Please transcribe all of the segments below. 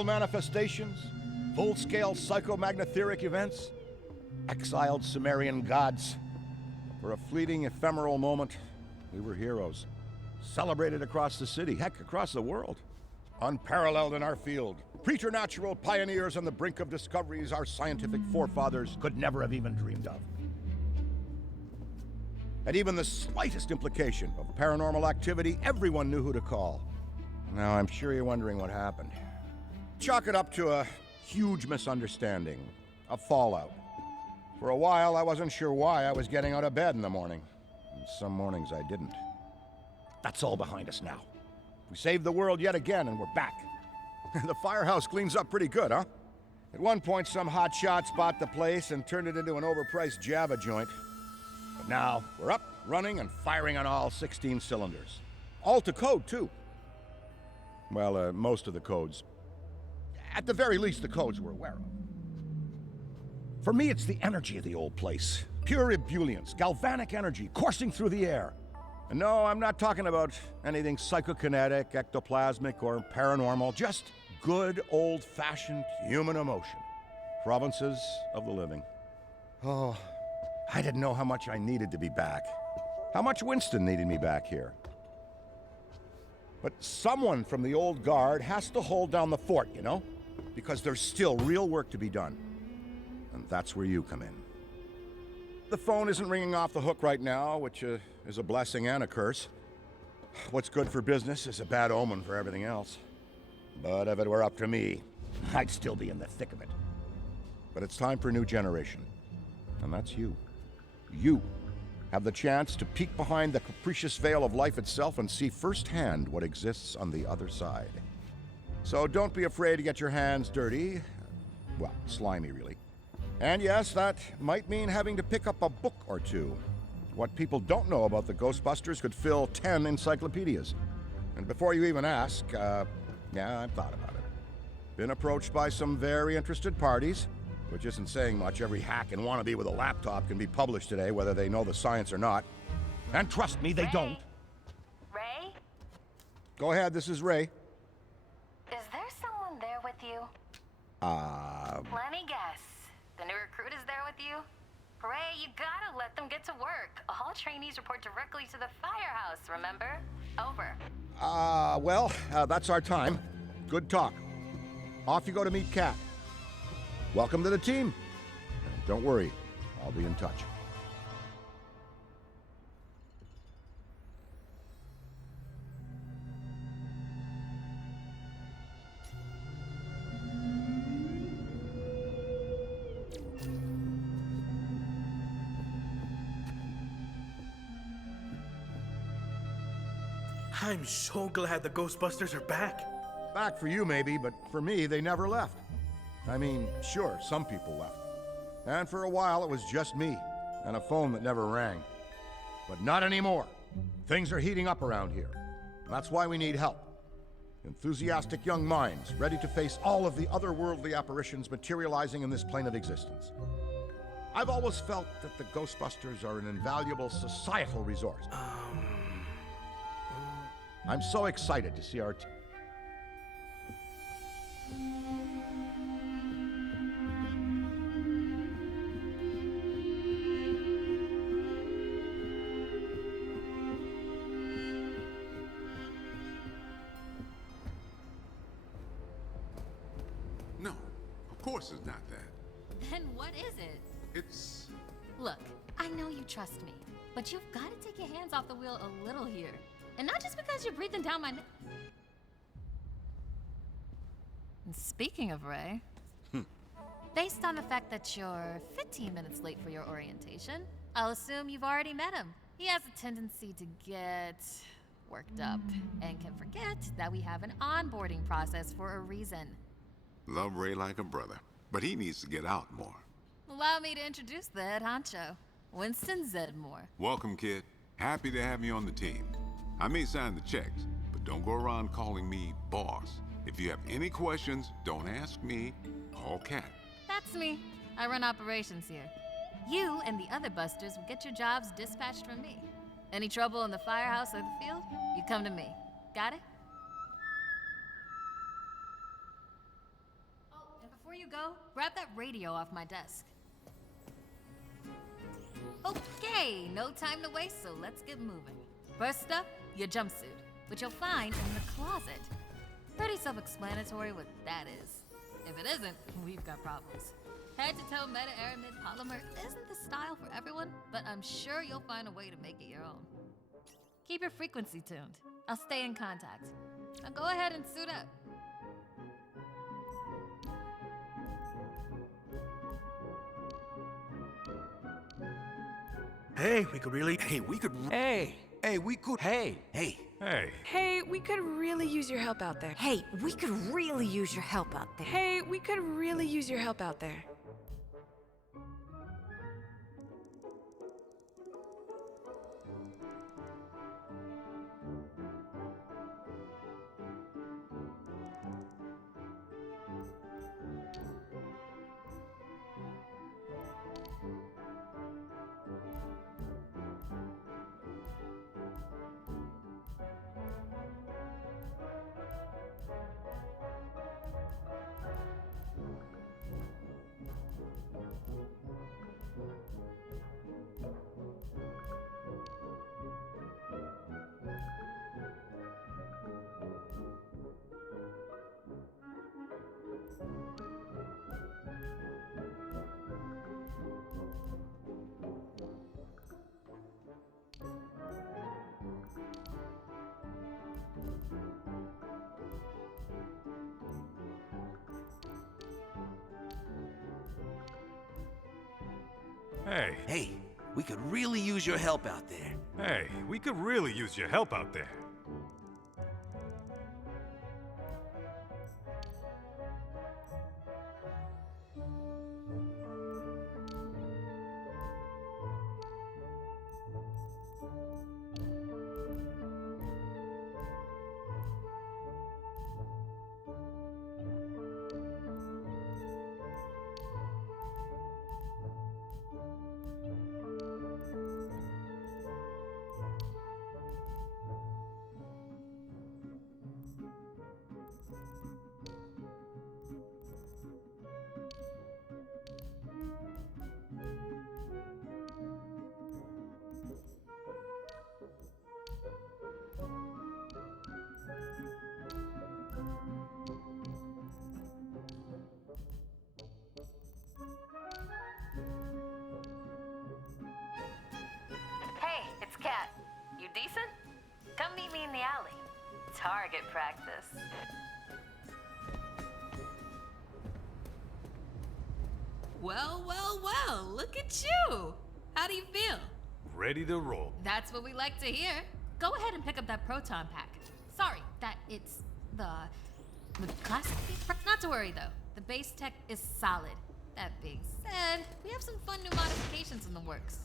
Wild manifestations, full-scale psychomagnetheric events, exiled Sumerian gods. For a fleeting, ephemeral moment, we were heroes. Celebrated across the city, heck, across the world. Unparalleled in our field. Preternatural pioneers on the brink of discoveries our scientific forefathers could never have even dreamed of. At even the slightest implication of paranormal activity, everyone knew who to call. Now, I'm sure you're wondering what happened. Chalk it up to a huge misunderstanding, a fallout. For a while, I wasn't sure why I was getting out of bed in the morning. And some mornings I didn't. That's all behind us now. We saved the world yet again, and we're back. The firehouse cleans up pretty good, huh? At one point, some hotshots bought the place and turned it into an overpriced Java joint. But now, we're up, running, and firing on all 16 cylinders. All to code, too. Well, most of the codes. At the very least, the codes we're aware of. For me, it's the energy of the old place. Pure ebullience, galvanic energy coursing through the air. And no, I'm not talking about anything psychokinetic, ectoplasmic, or paranormal. Just good, old-fashioned human emotion. Provinces of the living. Oh, I didn't know how much I needed to be back. How much Winston needed me back here. But someone from the old guard has to hold down the fort, you know? Because there's still real work to be done. And that's where you come in. The phone isn't ringing off the hook right now, which is a blessing and a curse. What's good for business is a bad omen for everything else. But if it were up to me, I'd still be in the thick of it. But it's time for a new generation. And that's you. You have the chance to peek behind the capricious veil of life itself and see firsthand what exists on the other side. So don't be afraid to get your hands dirty. Well, slimy, really. And yes, that might mean having to pick up a book or two. What people don't know about the Ghostbusters could fill 10 encyclopedias. And before you even ask, yeah, I've thought about it. Been approached by some very interested parties, which isn't saying much. Every hack and wannabe with a laptop can be published today, whether they know the science or not. And trust me, they don't. Ray? Go ahead, this is Ray. Is there someone there with you? Let me guess. The new recruit is there with you? Ray, you gotta let them get to work. All trainees report directly to the firehouse, remember? Over. Well, that's our time. Good talk. Off you go to meet Kat. Welcome to the team. And don't worry, I'll be in touch. I'm so glad the Ghostbusters are back. Back for you, maybe, but for me, they never left. I mean, sure, some people left. And for a while, it was just me, and a phone that never rang. But not anymore. Things are heating up around here. That's why we need help. Enthusiastic young minds, ready to face all of the otherworldly apparitions materializing in this plane of existence. I've always felt that the Ghostbusters are an invaluable societal resource. I'm so excited to see our No, of course it's not that. Then what is it? It's... Look, I know you trust me, but you've got to take your hands off the wheel a little here. And not just because you're breathing down my neck. And speaking of Ray, based on the fact that you're 15 minutes late for your orientation, I'll assume you've already met him. He has a tendency to get worked up and can forget that we have an onboarding process for a reason. Love Ray like a brother, but he needs to get out more. Allow me to introduce the head honcho, Winston Zedmore. Welcome, kid. Happy to have you on the team. I may sign the checks, but don't go around calling me boss. If you have any questions, don't ask me, call Kat. That's me. I run operations here. You and the other busters will get your jobs dispatched from me. Any trouble in the firehouse or the field, you come to me. Got it? before you go, grab that radio off my desk. Okay, no time to waste, so let's get moving. First up, your jumpsuit, which you'll find in the closet. Pretty self-explanatory what that is. If it isn't, we've got problems. Head-to-toe meta-aramid polymer isn't the style for everyone, but I'm sure you'll find a way to make it your own. Keep your frequency tuned. I'll stay in contact. Now go ahead and suit up. Hey, we could really. Hey, we could. Hey, Hey, we could. hey, Hey. hey, Hey, we could really use your help out there. Hey, we could really use your help out there. Hey, we could really use your help out there. hey, Hey, we could really use your help out there. hey, we could really use your help out there. Hey, it's Kat. You decent? Come meet me in the alley. Target practice. Well, well, well, look at you. How do you feel? Ready to roll. That's what we like to hear. Go ahead and pick up that proton pack. Sorry, that it's the classic. Not to worry though. The base tech is solid. That being said, we have some fun new modifications in the works.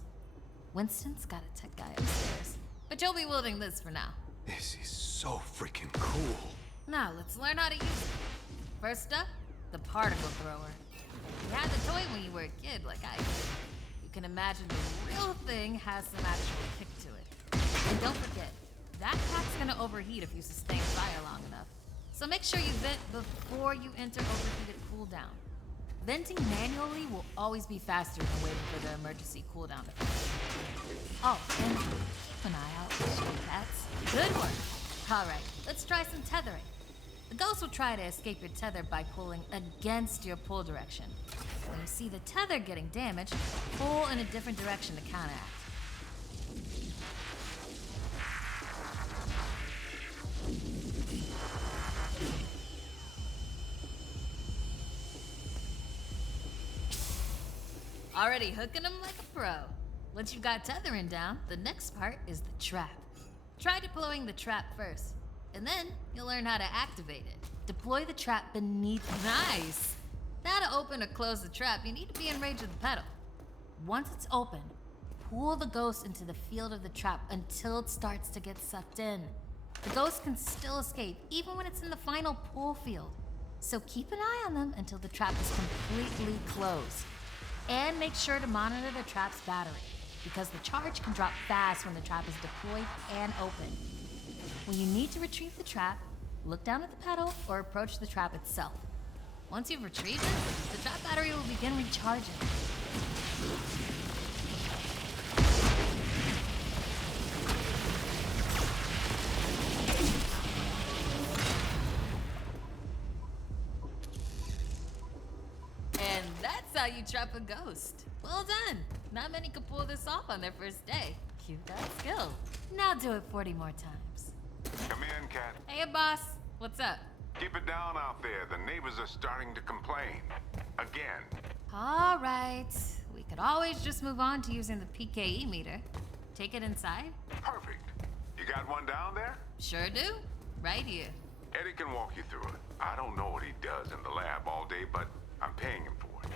Winston's got a tech guy upstairs, but you'll be wielding this for now. This is so freaking cool. Now let's learn how to use it. First up, the particle thrower. You had the toy when you were a kid, like I did. You can imagine the real thing has some actual kick to it. And don't forget, that pack's gonna overheat if you sustain fire long enough. So make sure you vent before you enter overheated cooldown. Venting manually will always be faster than waiting for the emergency cooldown effect. Oh, and keep an eye out for stray cats. Good work. All right, let's try some tethering. The ghost will try to escape your tether by pulling against your pull direction. When you see the tether getting damaged, pull in a different direction to counteract. Already hooking them like a pro. Once you've got tethering down, the next part is the trap. Try deploying the trap first, and then you'll learn how to activate it. Deploy the trap beneath. Nice! Now to open or close the trap, you need to be in range of the pedal. Once it's open, pull the ghost into the field of the trap until it starts to get sucked in. The ghost can still escape, even when it's in the final pull field. So keep an eye on them until the trap is completely closed. And make sure to monitor the trap's battery, because the charge can drop fast when the trap is deployed and open. When you need to retrieve the trap, look down at the pedal or approach the trap itself. Once you've retrieved it, the trap battery will begin recharging. And that's how you trap a ghost. Well done. Not many could pull this off on their first day. You got skill. Now do it 40 more times. Come in, Cat. Hey, boss. What's up? Keep it down out there. The neighbors are starting to complain. Again. All right. We could always just move on to using the PKE meter. Take it inside? Perfect. You got one down there? Sure do. Right here. Eddie can walk you through it. I don't know what he does in the lab all day, but I'm paying him for it.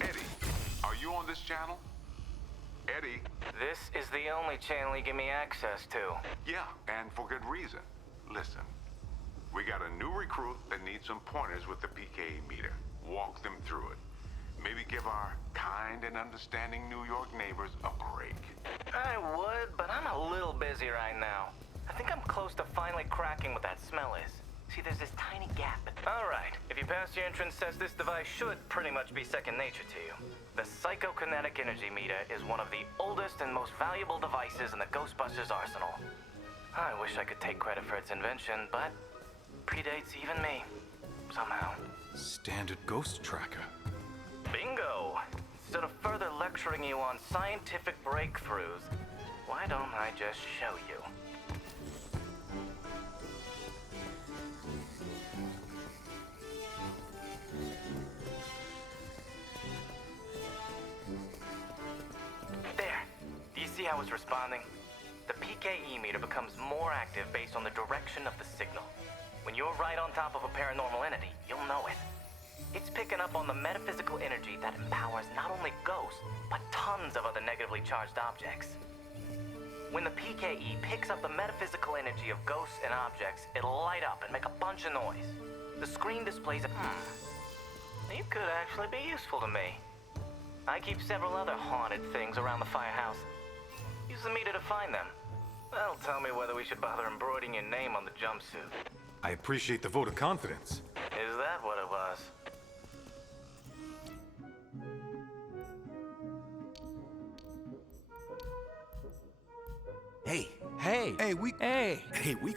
Eddie, are you on this channel? Eddie? This is the only channel you give me access to. Yeah, and for good reason. Listen, we got a new recruit that needs some pointers with the PKE meter. Walk them through it. Maybe give our kind and understanding New York neighbors a break. I would, but I'm a little busy right now. I think I'm close to finally cracking what that smell is. See, there's this tiny gap. All right, if you pass your entrance test, this device should pretty much be second nature to you. The psychokinetic energy meter is one of the oldest and most valuable devices in the Ghostbusters arsenal. I wish I could take credit for its invention, but predates even me, somehow. Standard ghost tracker. Bingo! Instead of further lecturing you on scientific breakthroughs, why don't I just show you? There. Do you see how it's responding? The PKE meter becomes more active based on the direction of the signal. When you're right on top of a paranormal entity, you'll know it. It's picking up on the metaphysical energy that empowers not only ghosts, but tons of other negatively charged objects. When the PKE picks up the metaphysical energy of ghosts and objects, it'll light up and make a bunch of noise. The screen displays a You could actually be useful to me. I keep several other haunted things around the firehouse. Use the meter to find them. That'll tell me whether we should bother embroidering your name on the jumpsuit. I appreciate the vote of confidence. Is that what it was? Hey, Hey, we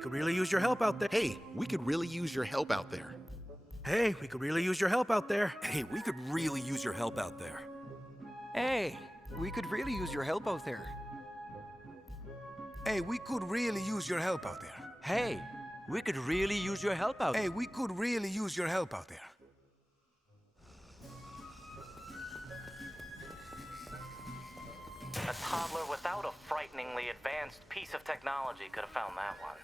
could really use your help out there. Hey, we could really use your help out there. Hey, we could really use your help out there. Hey, we could really use your help out there. Hey, we could really use your help out there. Hey, we could really use your help out there. Hey, we could really use your help out there. Hey, we could really use your help out there. A toddler without a frighteningly advanced piece of technology could have found that one.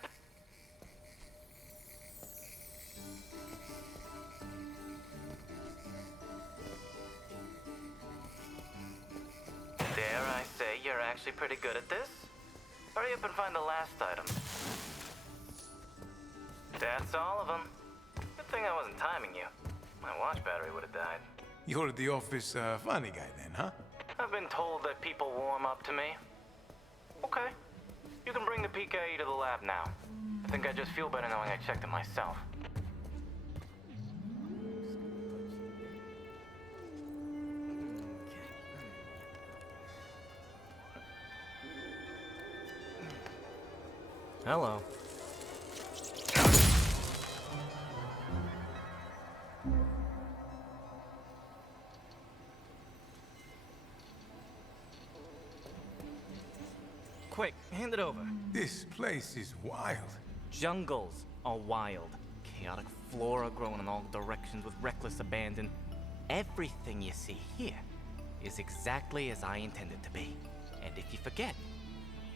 Dare I say you're actually pretty good at this? Hurry up and find the last item. That's all of them. Good thing I wasn't timing you. My watch battery would have died. You're the office funny guy then, huh? I've been told that people warm up to me. Okay. You can bring the PKE to the lab now. I think I just feel better knowing I checked it myself. Hello. Quick, hand it over. This place is wild. Jungles are wild. Chaotic flora growing in all directions with reckless abandon. Everything you see here is exactly as I intended to be. And if you forget,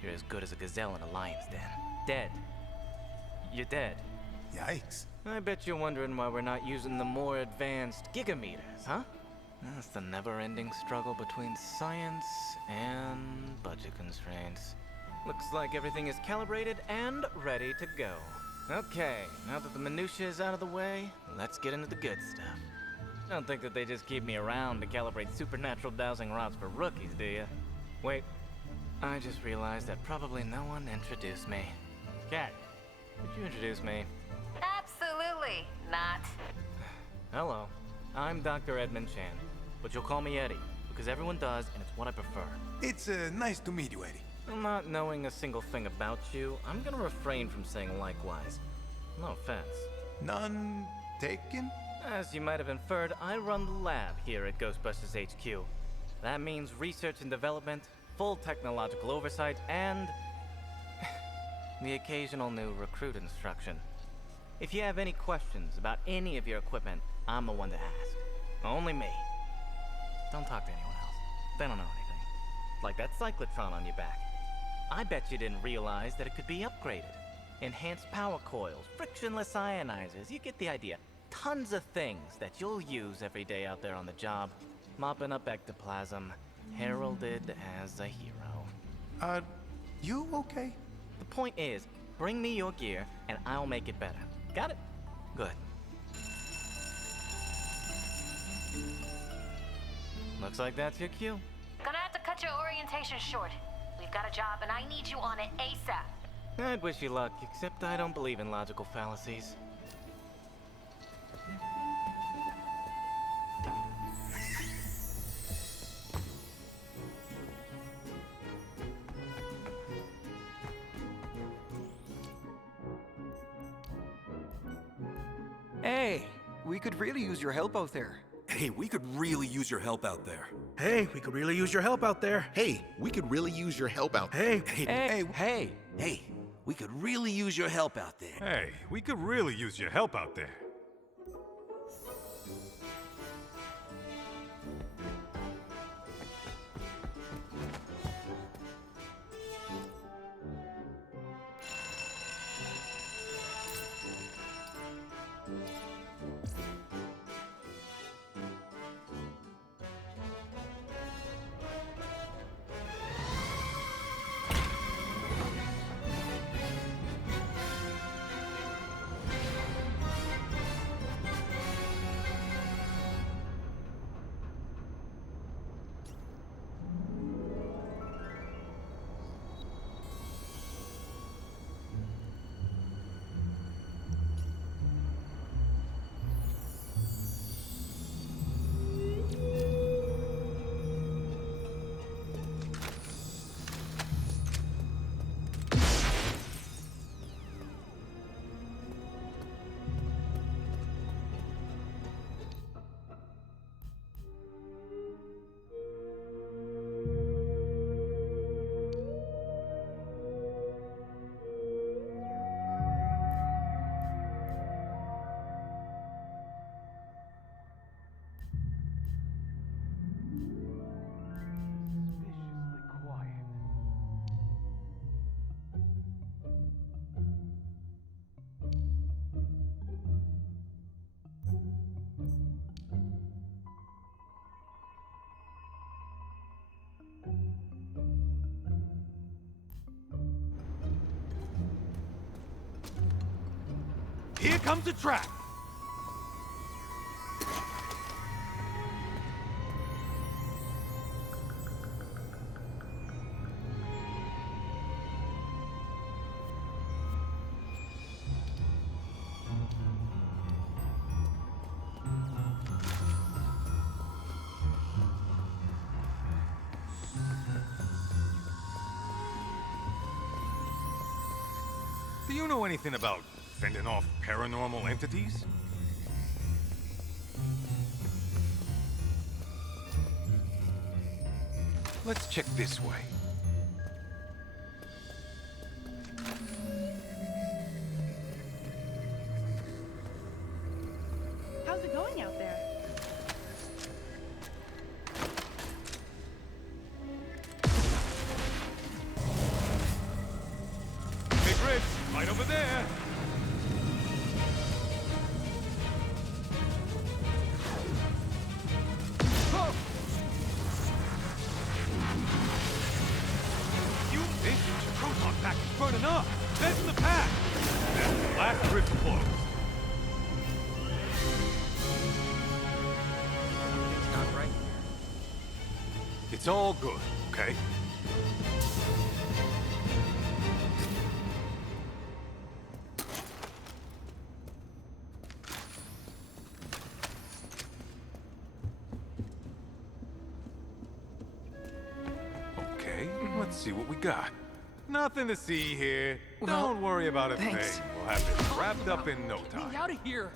you're as good as a gazelle in a lion's den. Dead. You're dead. Yikes. I bet you're wondering why we're not using the more advanced gigameters, huh? That's the never-ending struggle between science and budget constraints. Looks like everything is calibrated and ready to go. Okay, now that the minutiae is out of the way, let's get into the good stuff. Don't think that they just keep me around to calibrate supernatural dowsing rods for rookies, do you? Wait, I just realized that probably no one introduced me. Cat, Could you introduce me? Absolutely not. Hello, I'm Dr. Edmund Chan, but you'll call me Eddie, because everyone does, and it's what I prefer. It's nice to meet you, Eddie. Not knowing a single thing about you, I'm gonna refrain from saying likewise. No offense. None taken? As you might have inferred, I run the lab here at Ghostbusters HQ. That means research and development, full technological oversight, and the occasional new recruit instruction. If you have any questions about any of your equipment, I'm the one to ask. Only me. Don't talk to anyone else. They don't know anything. Like that cyclotron on your back. I bet you didn't realize that it could be upgraded. Enhanced power coils, frictionless ionizers, you get the idea. Tons of things that you'll use every day out there on the job. Mopping up ectoplasm, heralded as a hero. You okay? The point is, bring me your gear and I'll make it better. Got it? Good. Looks like that's your cue. Gonna have to cut your orientation short. We've got a job and I need you on it ASAP. I'd wish you luck, except I don't believe in logical fallacies. Hey, we could really use your help out there. Hey, we could really use your help out there. Hey, we could really use your help out there. Hey, we could really use your help out there. Hey, we could really use your help out there. Hey, we could really use your help out there. Here comes the trap! Do you know anything about fending off paranormal entities? Let's check this way. How's it going out there? Big Rich, right over there! Burning up! That's in the pack! That's the last rift closed. It's not right. It's all good, okay? see what we got. Nothing to see here. Don't worry about a thanks. thing. We'll have this wrapped up in no Get me time. out of here.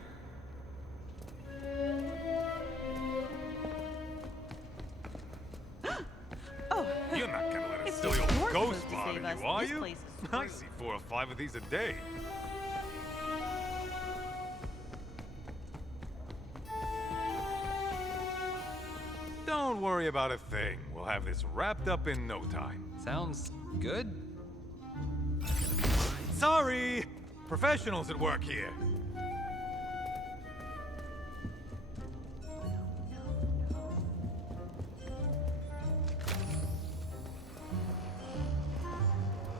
Oh, You're not gonna let a It's silly you're old ghost supposed to bother save us. you, are This you? place is I screwed. see 4 or 5 of these a day. Don't worry about a thing. We'll have this wrapped up in no time. Sounds good. Sorry! Professionals at work here.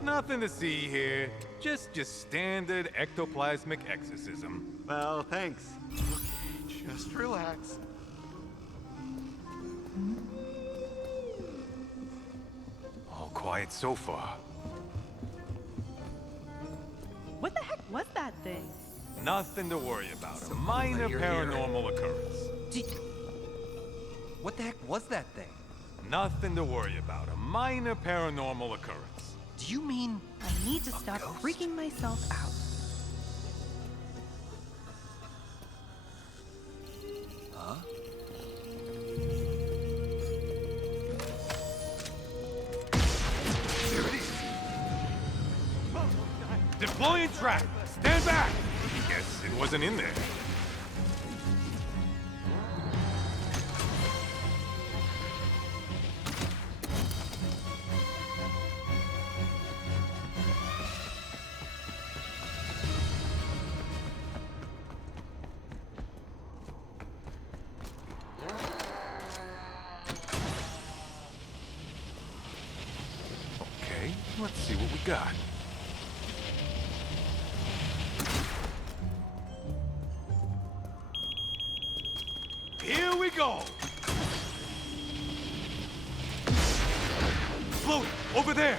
Nothing to see here. Just your standard ectoplasmic exorcism. Well, thanks. Okay, just relax. All quiet so far. what the heck was that thing? Nothing to worry about. A So minor glad you're here. paranormal occurrence. What the heck was that thing? Nothing to worry about. A minor paranormal occurrence. Do you mean I need to stop ghost? freaking myself out. Huh? There it is. Deploying trap. Stand back. Guess it wasn't in there. Okay, let's see what we got. Here we go! Float! Over there!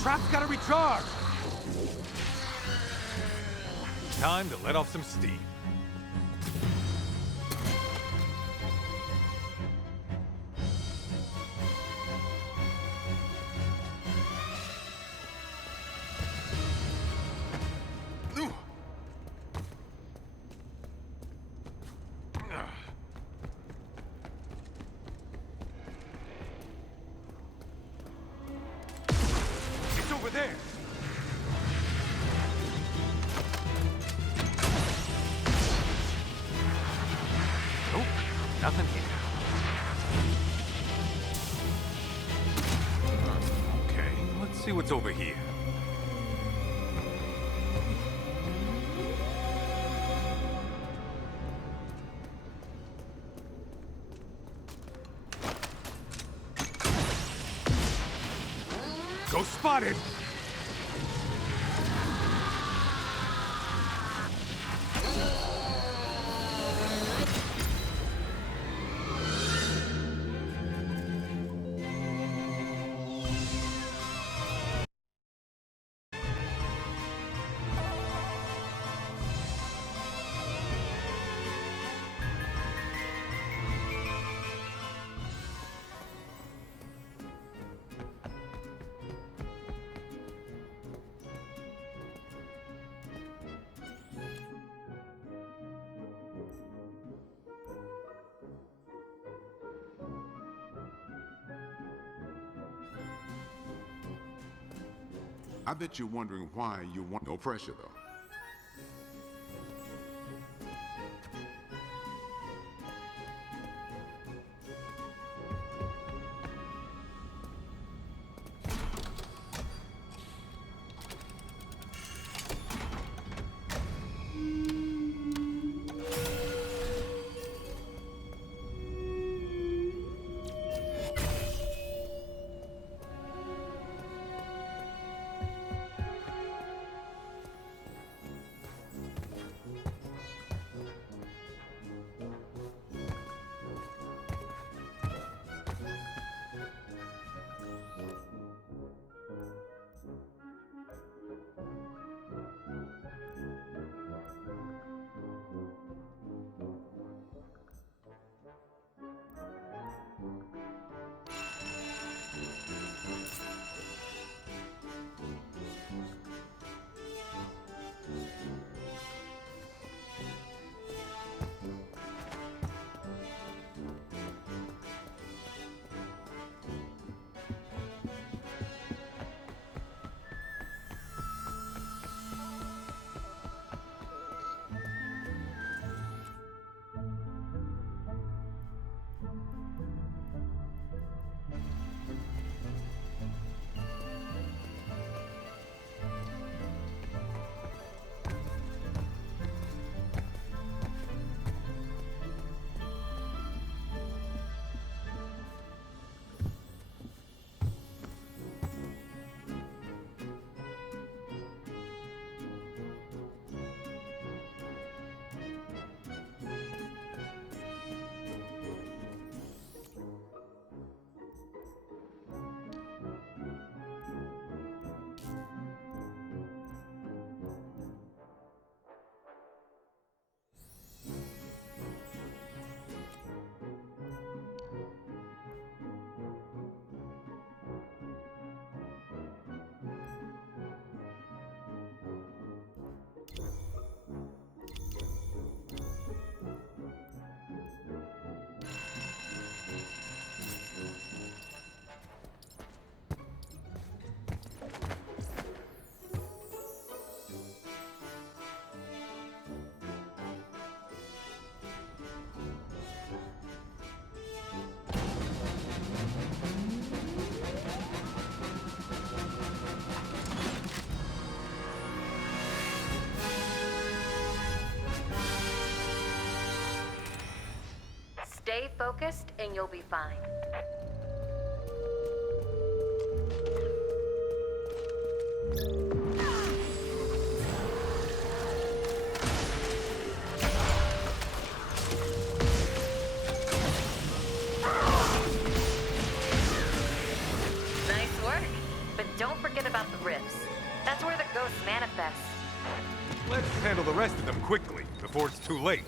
Trap's gotta recharge! Time to let off some steam. Ooh. It's over there. Nope, nothing here. Okay, let's see what's over here. Go spotted! I bet you're wondering why you want no pressure, though. Stay focused and you'll be fine. Nice work. But don't forget about the rifts. That's where the ghosts manifest. Let's handle the rest of them quickly, before it's too late.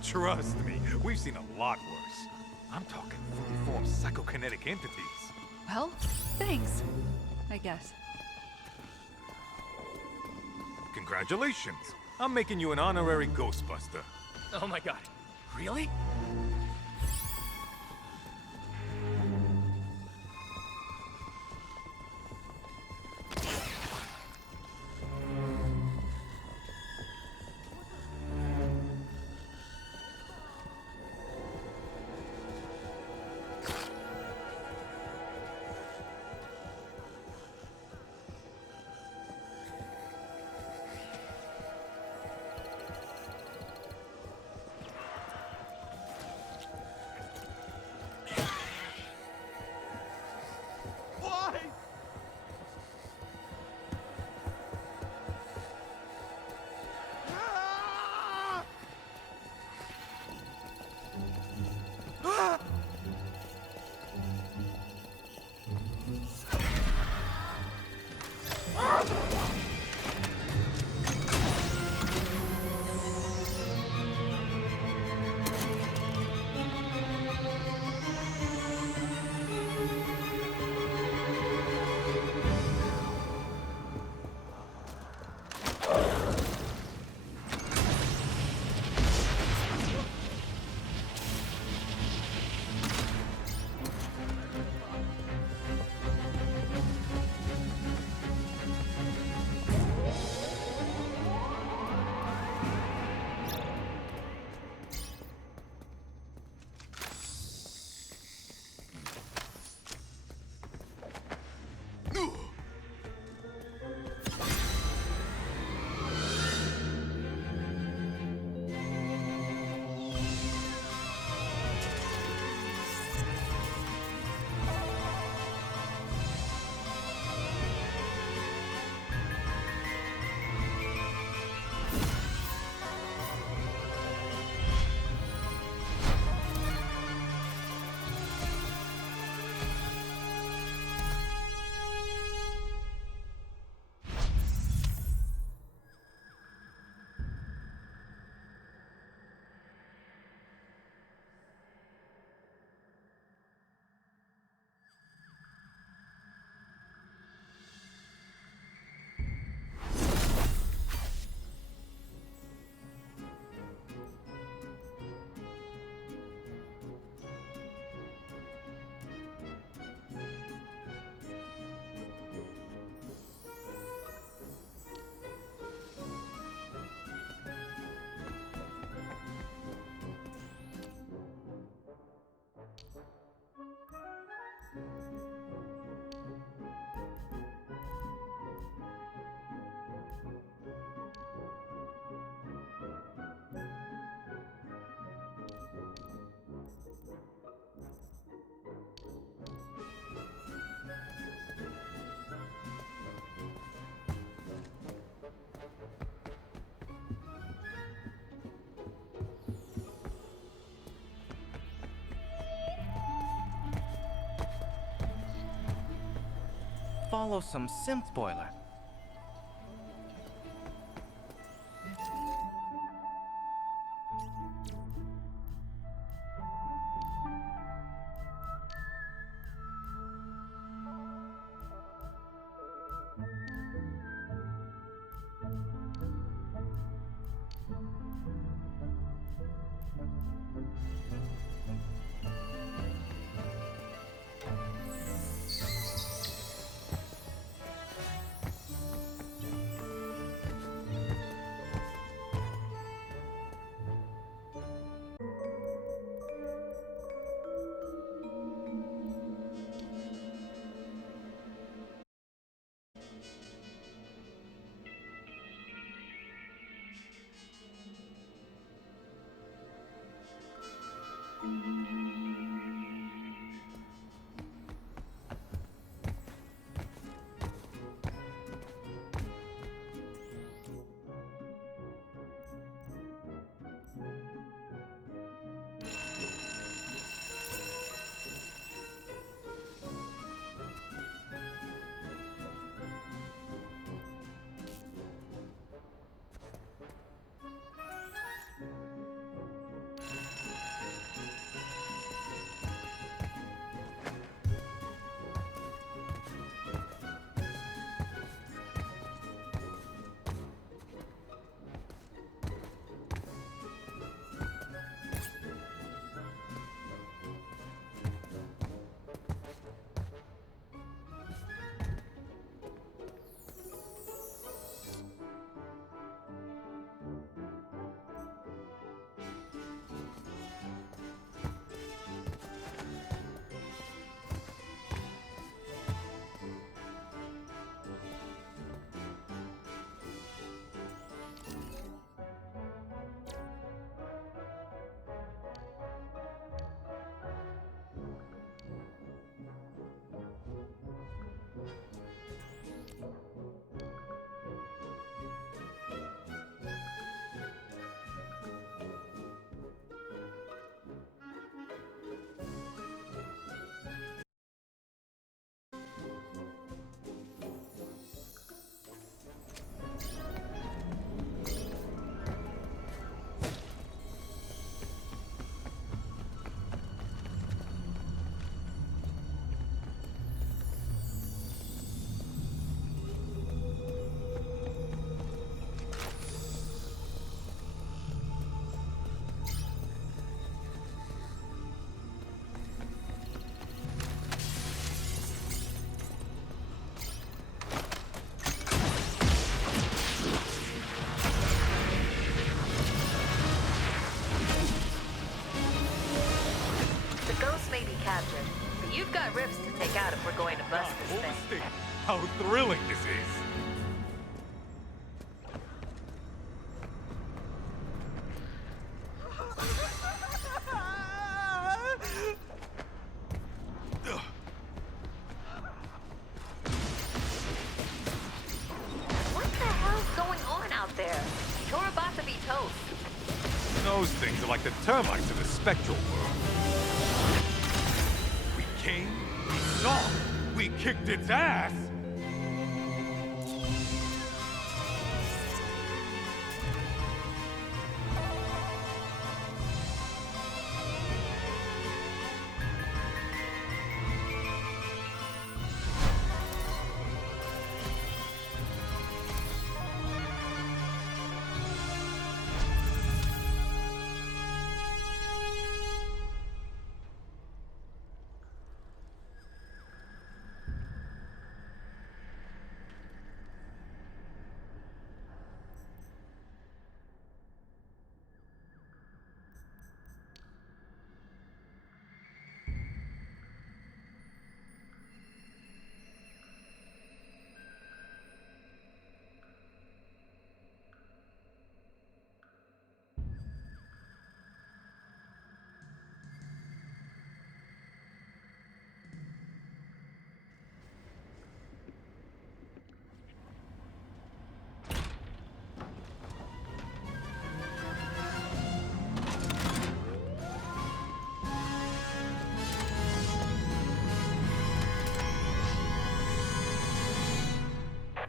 Trust me, we've seen a lot worse. I'm talking fully formed psychokinetic entities. Well, thanks, I guess. Congratulations! I'm making you an honorary Ghostbuster. Oh my god. Really? Follow some sim spoiler. may be captured, but you've got rifts to take out if we're going to bust this thing. Overstate how thrilling this is. What the hell's going on out there? You're about to be toast. Those things are like the termites of the spectral world. We came, we saw, we kicked its ass!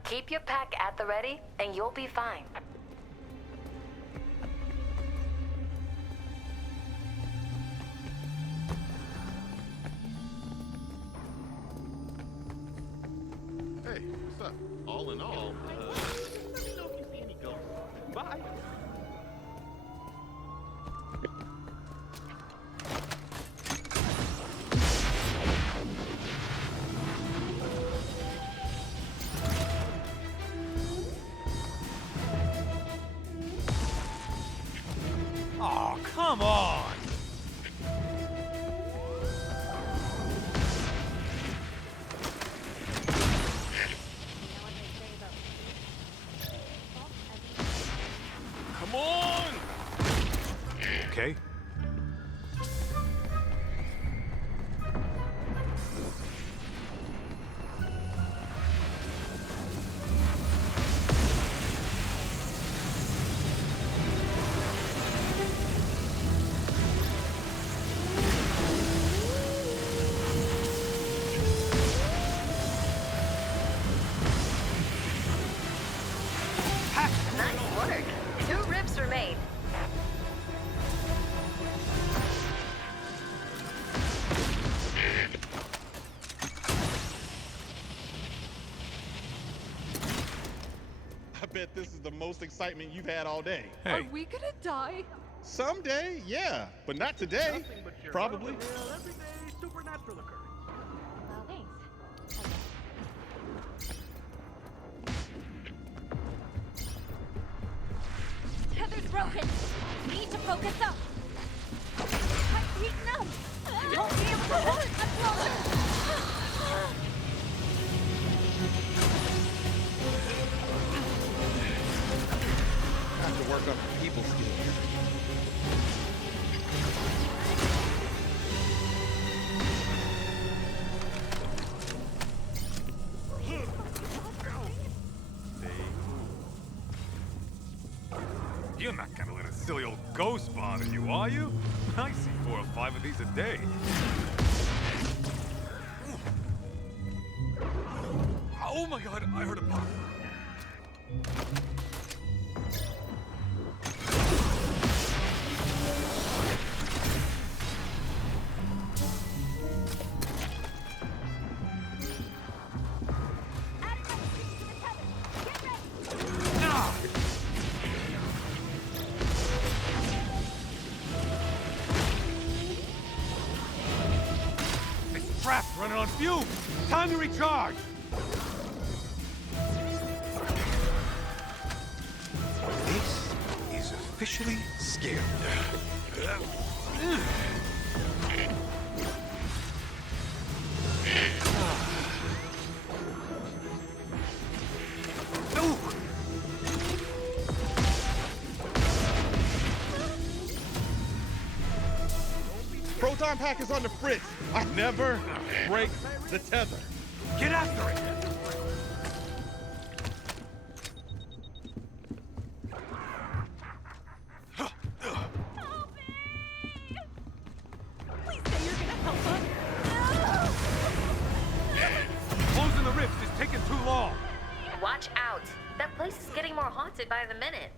Keep your pack at the ready, and you'll be fine. Hey, what's up? All in all, let me know if you see any ghosts. Bye. Oh, come on! Come on! Okay. Nice work. 2 rifts remain. I bet this is the most excitement you've had all day. Hey. Are we gonna die? Someday, yeah, but not today. Probably. Everyday supernatural occurrence. Well, thanks. Tether's broken. We need to focus up. My feet numb. You won't be able to hold it much longer. I have to work up people skills. You're not gonna let a silly old ghost bother you, are you? I see 4 or 5 of these a day. Oh my god, I heard a pop. Crap, running on fumes! Time to recharge! This is officially scary. Proton pack is on the fritz. I never break the tether. Get after it! Please say you're gonna help us. Closing the rifts is taking too long. Watch out. That place is getting more haunted by the minute.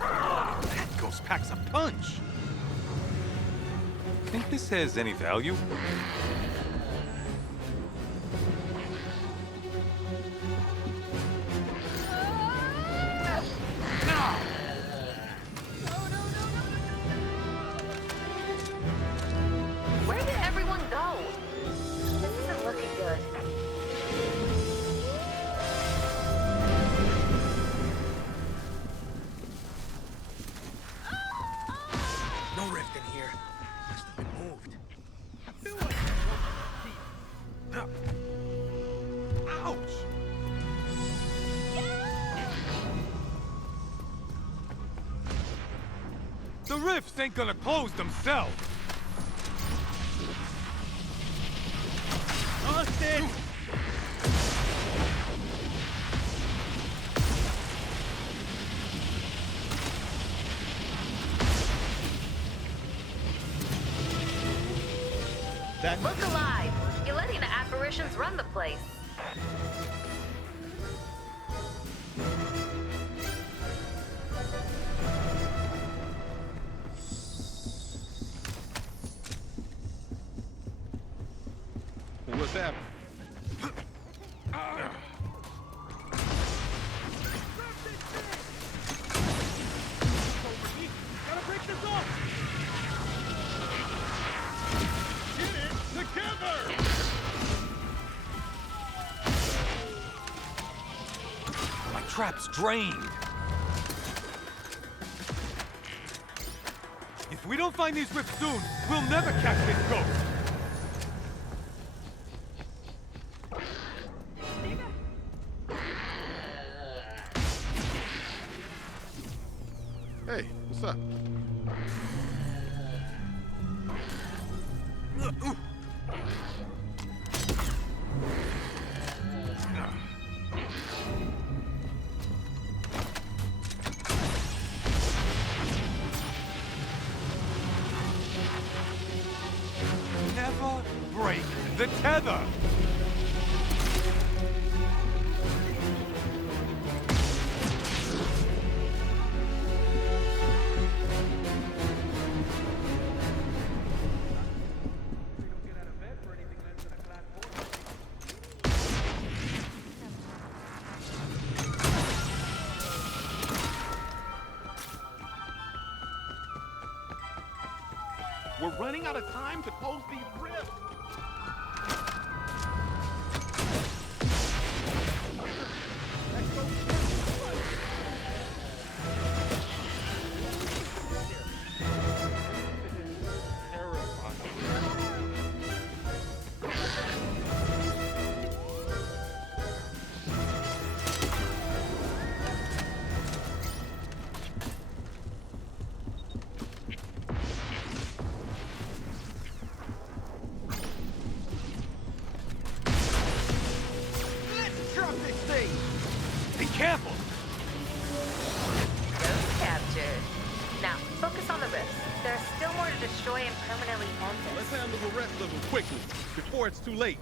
That ghost packs a punch. Think this has any value? Where did everyone go? This isn't looking good. No rift in here. Must have been moved. Ouch! The rifts ain't gonna close themselves. Austin! That Look alive. You're letting the apparitions run the place. what's happening? Gotta break this off! Get it together! My trap's drained. If we don't find these rifts soon, we'll never catch this ghost. Hey, what's up? Never break the tether. We're running out of time to close these rifts. Be careful! Ghost captured. Now, focus on the rifts. There are still more to destroy and permanently end Let's this. handle the rest of them quickly, before it's too late.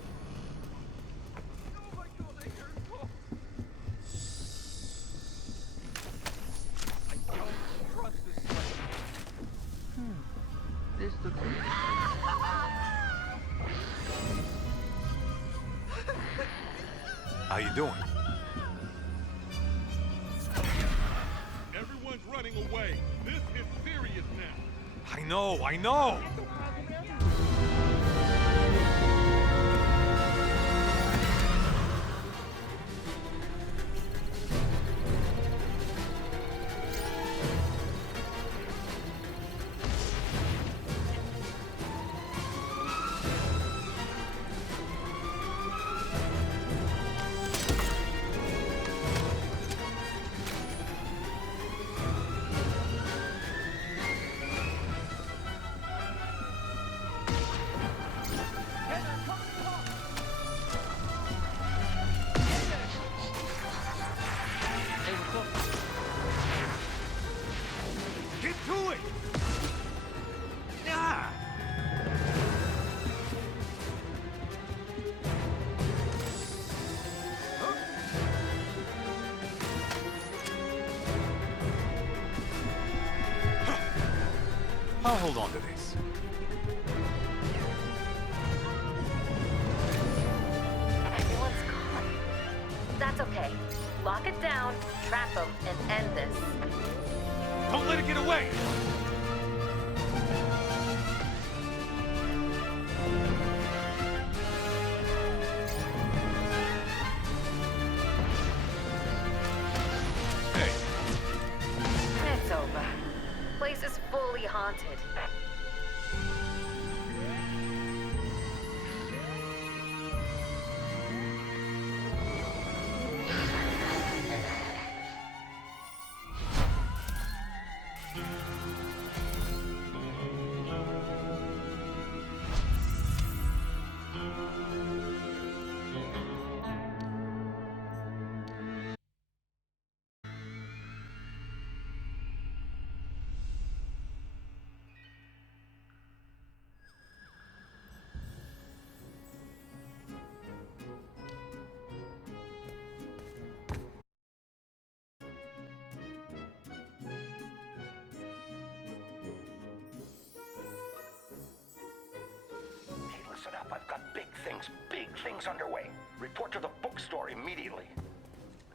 This looks How you doing? Everyone's running away. This is serious now. I know! I'll hold on to this. Everyone's gone. That's okay. Lock it down, trap them, and end this. Don't let it get away! Hey. It's over. Place is fully haunted. Listen up, I've got big things underway. Report to the bookstore immediately.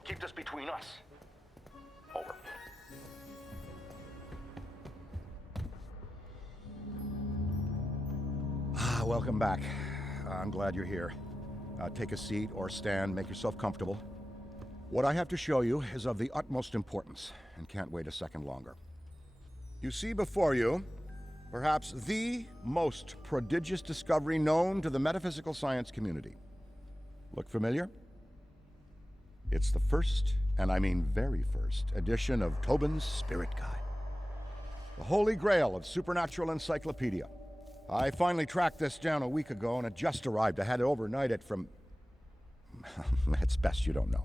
Keep this between us. Over. Welcome back. I'm glad you're here. Take a seat or stand, make yourself comfortable. What I have to show you is of the utmost importance, and can't wait a second longer. You see before you perhaps the most prodigious discovery known to the metaphysical science community. Look familiar? It's the first, and I mean very first, edition of Tobin's Spirit Guide. The holy grail of supernatural encyclopedia. I finally tracked this down a week ago, and it just arrived. I had to overnight it from... It's best you don't know.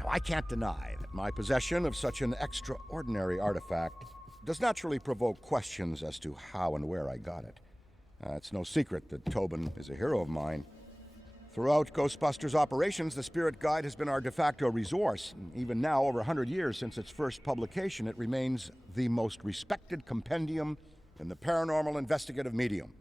Now, I can't deny that my possession of such an extraordinary artifact does naturally provoke questions as to how and where I got it. It's no secret that Tobin is a hero of mine. Throughout Ghostbusters operations, the Spirit Guide has been our de facto resource. Even now, over 100 years since its first publication, it remains the most respected compendium in the paranormal investigative medium.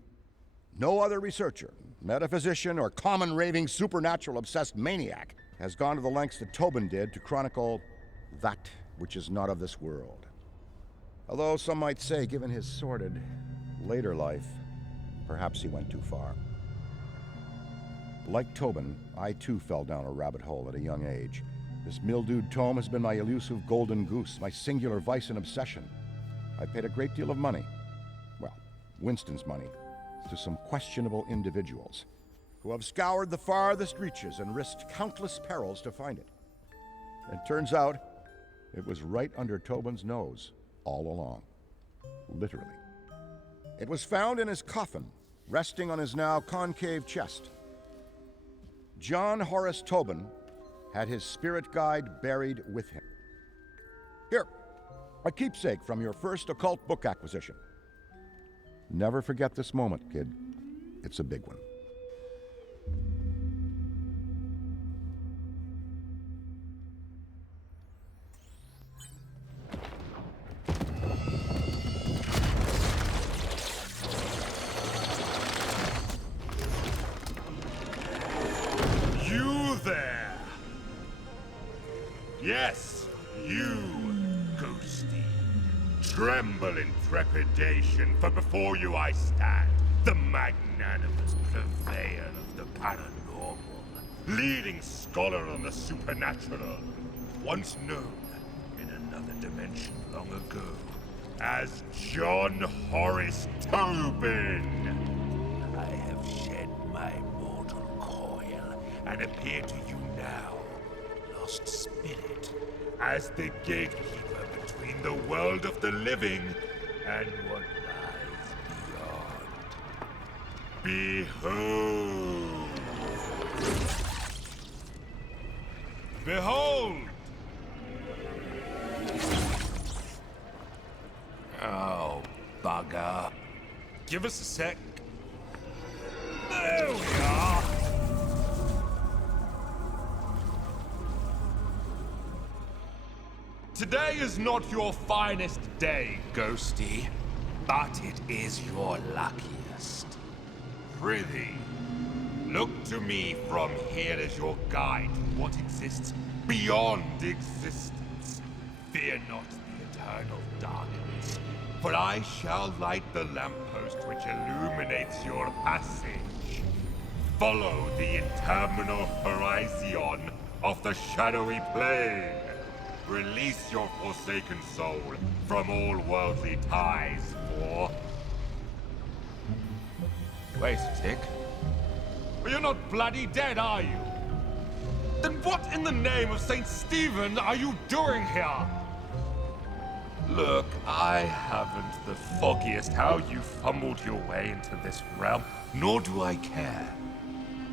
No other researcher, metaphysician, or common raving supernatural-obsessed maniac has gone to the lengths that Tobin did to chronicle that which is not of this world. Although some might say, given his sordid later life, perhaps he went too far. Like Tobin, I too fell down a rabbit hole at a young age. This mildewed tome has been my elusive golden goose, my singular vice and obsession. I paid a great deal of money, well, Winston's money, to some questionable individuals who have scoured the farthest reaches and risked countless perils to find it. It turns out it was right under Tobin's nose all along, literally. It was found in his coffin, resting on his now concave chest. John Horace Tobin had his spirit guide buried with him. Here, a keepsake from your first occult book acquisition. Never forget this moment, kid. It's a big one. Yes, you, Ghosty. Tremble in trepidation, for before you I stand, the magnanimous purveyor of the paranormal, leading scholar on the supernatural, once known in another dimension long ago as John Horace Tobin. I have shed my mortal coil and appear to you now, lost spirit, as the gatekeeper between the world of the living and what lies beyond. Behold! Behold! Oh, bugger. Give us a sec. There we are! Today is not your finest day, Ghosty, but it is your luckiest. Prithee, look to me from here as your guide to what exists beyond existence. Fear not the eternal darkness, for I shall light the lamppost which illuminates your passage. Follow the interminable horizon of the shadowy plane. Release your forsaken soul from all worldly ties, for... Wait a tick. You're not bloody dead, are you? Then what in the name of St. Stephen are you doing here? Look, I haven't the foggiest how you fumbled your way into this realm, nor do I care.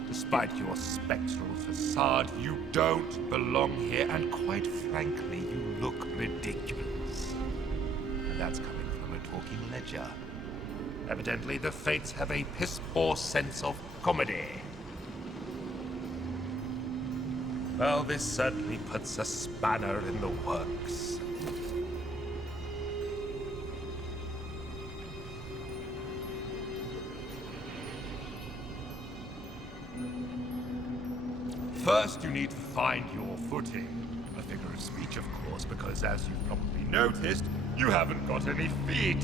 Despite your spectral facade, you don't belong here, and quite frankly, you look ridiculous. And that's coming from a talking ledger. Evidently, the fates have a piss-poor sense of comedy. Well, this certainly puts a spanner in the works. First, you need to find your footing. A figure of speech, of course, because as you've probably noticed, you haven't got any feet.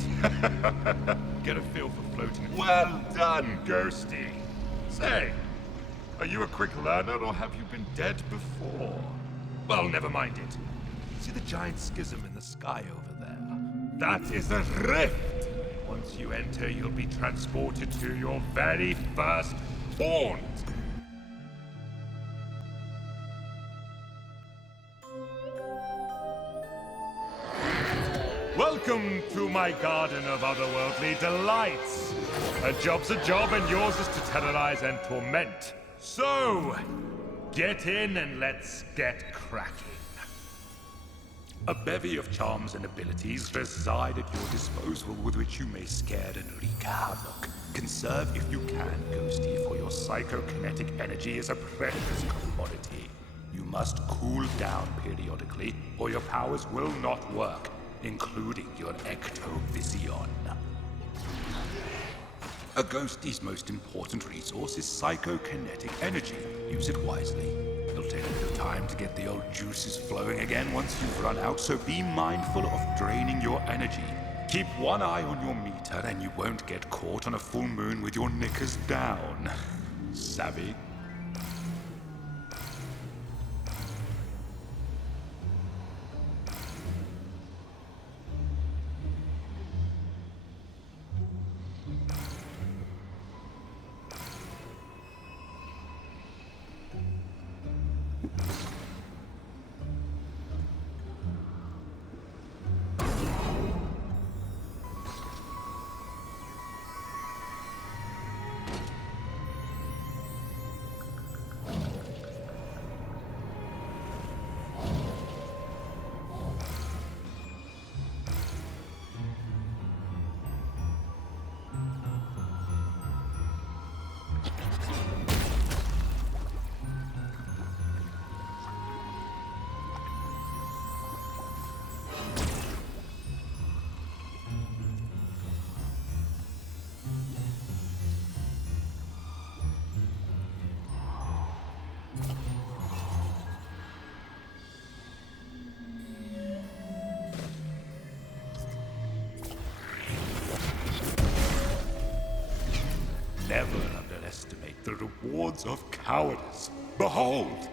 Get a feel for floating. Well done, Ghosty. Say, are you a quick learner or have you been dead before? Well, never mind it. See the giant schism in the sky over there? That is a rift. Once you enter, you'll be transported to your very first haunt. Welcome to my garden of otherworldly delights. A job's a job, and yours is to terrorize and torment. So, get in and let's get cracking. A bevy of charms and abilities reside at your disposal with which you may scare and wreak havoc. Conserve if you can, Ghosty, for your psychokinetic energy is a precious commodity. You must cool down periodically, or your powers will not work, including your Ecto Vision. A Ghosty's most important resource is psychokinetic energy. Use it wisely. It'll take a bit of time to get the old juices flowing again once you've run out, so be mindful of draining your energy. Keep one eye on your meter and you won't get caught on a full moon with your knickers down. Savvy? Never underestimate the rewards of cowardice. Behold!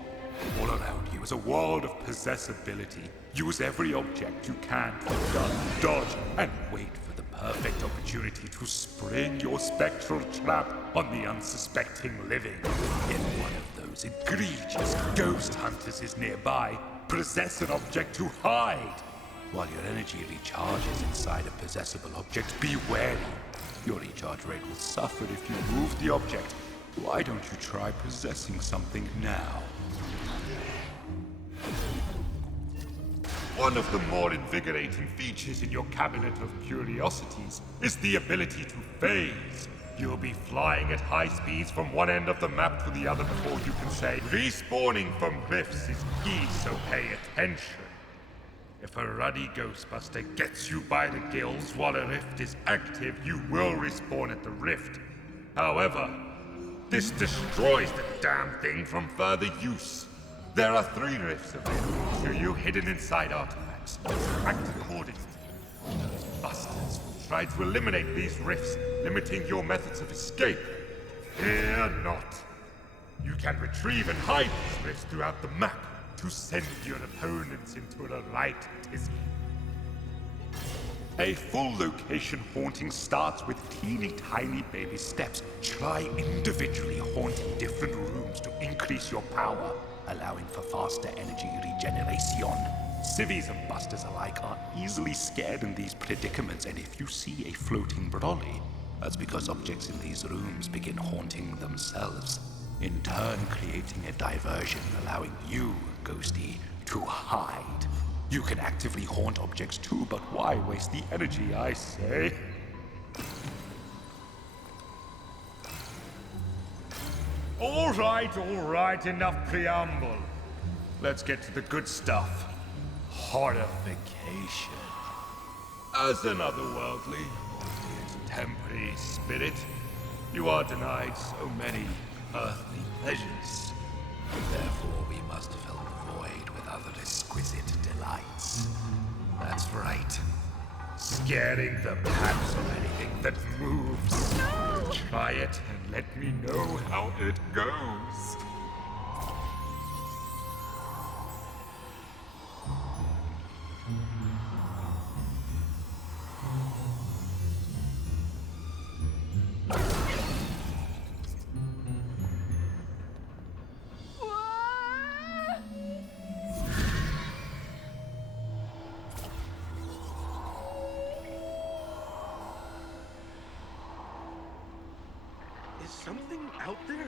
All around you is a world of possessibility. Use every object you can to duck, dodge, and wait for the perfect opportunity to spring your spectral trap on the unsuspecting living. If one of those egregious ghost hunters is nearby, possess an object to hide. While your energy recharges inside a possessible object, be wary. Your recharge rate will suffer if you move the object. Why don't you try possessing something now? One of the more invigorating features in your cabinet of curiosities is the ability to phase. You'll be flying at high speeds from one end of the map to the other before you can say, respawning from rifts is key, so pay attention. If a ruddy Ghostbuster gets you by the gills while a rift is active, you will respawn at the rift. However, this destroys the damn thing from further use. There are 3 rifts available to you hidden inside artifacts. Act accordingly. Busters will try to eliminate these rifts, limiting your methods of escape. Fear not. You can retrieve and hide these rifts throughout the map to send your opponents into a light tizzy. A full location haunting starts with teeny tiny baby steps. Try individually haunting different rooms to increase your power, allowing for faster energy regeneration. Civvies and busters alike are easily scared in these predicaments, and if you see a floating brolly, that's because objects in these rooms begin haunting themselves, in turn creating a diversion, allowing you, Ghosty, to hide. You can actively haunt objects too, but why waste the energy, I say? All right, enough preamble. Let's get to the good stuff. Horrification. As an otherworldly, albeit temporary spirit, you are denied so many earthly pleasures. Therefore, we must fill the void with other exquisite delights. That's right. Scaring the pants of anything that moves. No! Try it and let me know how it goes. Is something out there?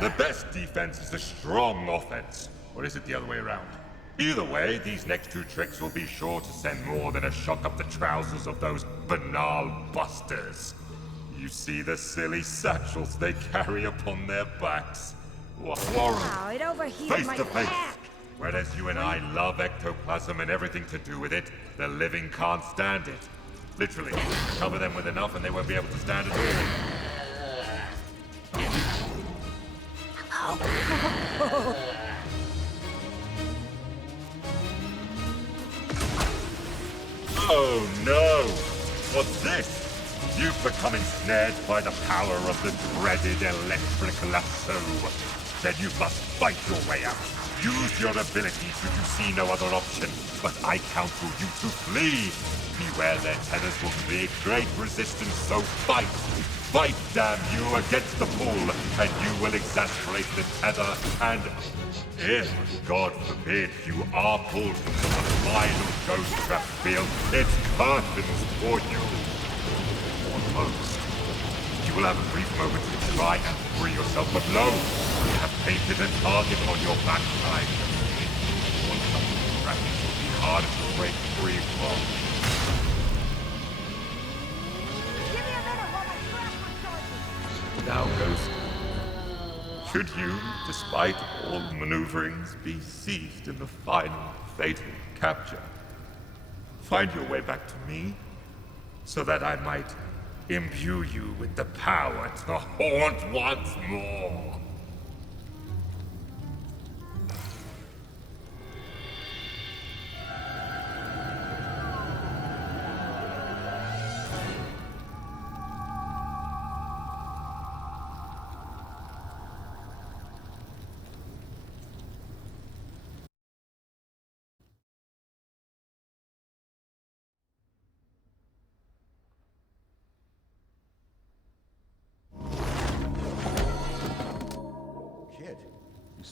The best defense is a strong offense. Or is it the other way around? Either way, these next 2 tricks will be sure to send more than a shock up the trousers of those banal busters. You see the silly satchels they carry upon their backs. Wow, it overheated Face my to face. back. Whereas you and I love ectoplasm and everything to do with it, the living can't stand it. Literally, cover them with enough and they won't be able to stand it all. Oh no! What's this? You've become ensnared by the power of the dreaded electric lasso. Then you must fight your way out. Use your abilities if you see no other option, but I counsel you to flee. Beware their tethers will create great resistance, so fight! Fight, damn you, against the pull, and you will exasperate the tether, and if, God forbid, you are pulled into the final ghost trap field, it's curtains for you. Almost. You will have a brief moment to try and free yourself, but lo, you have painted a target on your backside. Once something trapped, it will be hard to break free from. Now, Ghost, should you, despite all maneuverings, be seized in the final, fatal capture, find your way back to me, so that I might imbue you with the power to haunt once more.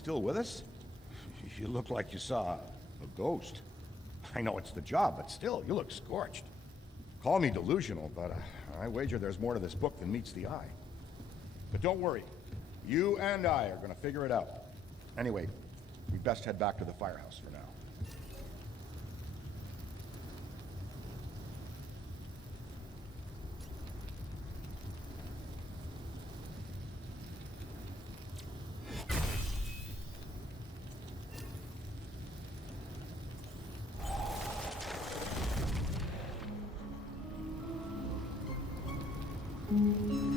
still with us? You look like you saw a ghost. I know it's the job, but still, you look scorched. Call me delusional, but I wager there's more to this book than meets the eye. But don't worry. You and I are gonna figure it out. Anyway, we'd best head back to the firehouse for now. Mm-hmm.